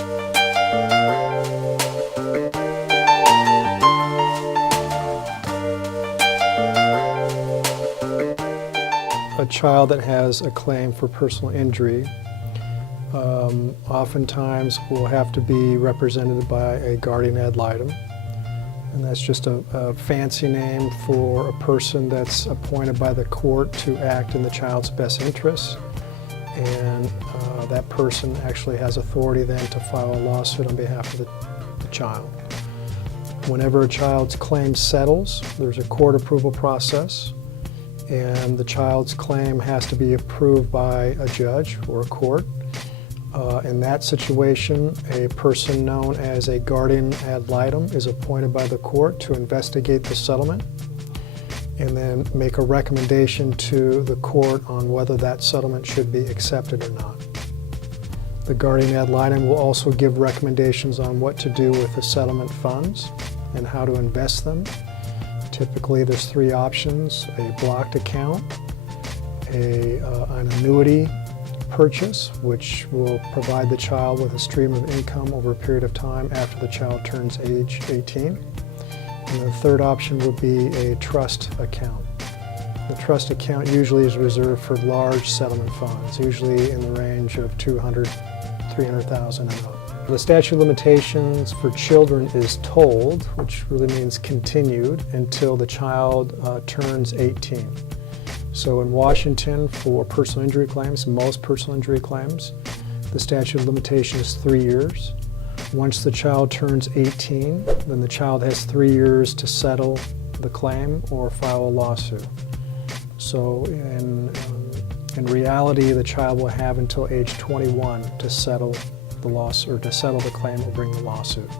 A child that has a claim for personal injury oftentimes will have to be represented by a guardian ad litem, and that's just a fancy name for a person that's appointed by the court to act in the child's best interests, and that person actually has authority then to file a lawsuit on behalf of the child. Whenever a child's claim settles, there's a court approval process, and the child's claim has to be approved by a judge or a court. In that situation, a person known as a guardian ad litem is appointed by the court to investigate the settlement and then make a recommendation to the court on whether that settlement should be accepted or not. The guardian ad litem will also give recommendations on what to do with the settlement funds and how to invest them. Typically, there's three options: a blocked account, an annuity purchase, which will provide the child with a stream of income over a period of time after the child turns age 18. And the third option would be a trust account. The trust account usually is reserved for large settlement funds, usually in the range of $200,000, $300,000 and up. The statute of limitations for children is tolled, which really means continued, until the child turns 18. So in Washington, for personal injury claims, most personal injury claims, the statute of limitation is 3 years. Once the child turns 18, then the child has 3 years to settle the claim or file a lawsuit. So in reality, the child will have until age 21 to settle the loss or to settle the claim or bring the lawsuit.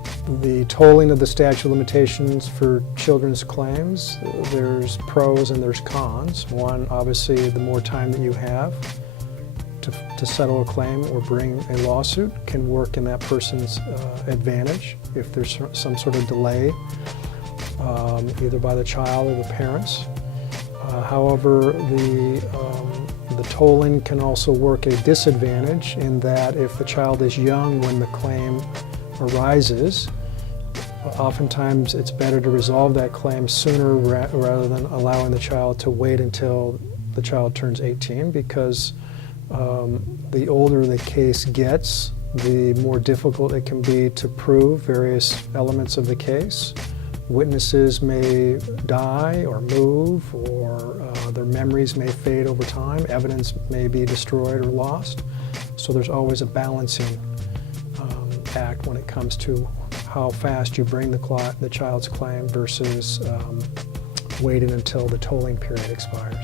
The tolling of the statute of limitations for children's claims, there's pros and there's cons. One, obviously, the more time that you have to settle a claim or bring a lawsuit can work in that person's advantage if there's some sort of delay, either by the child or the parents. However, the tolling can also work a disadvantage in that if the child is young when the claim arises, oftentimes it's better to resolve that claim sooner rather than allowing the child to wait until the child turns 18, because the older the case gets, the more difficult it can be to prove various elements of the case. Witnesses may die or move, or their memories may fade over time. Evidence may be destroyed or lost. So there's always a balancing act when it comes to how fast you bring the child's claim versus waiting until the tolling period expires.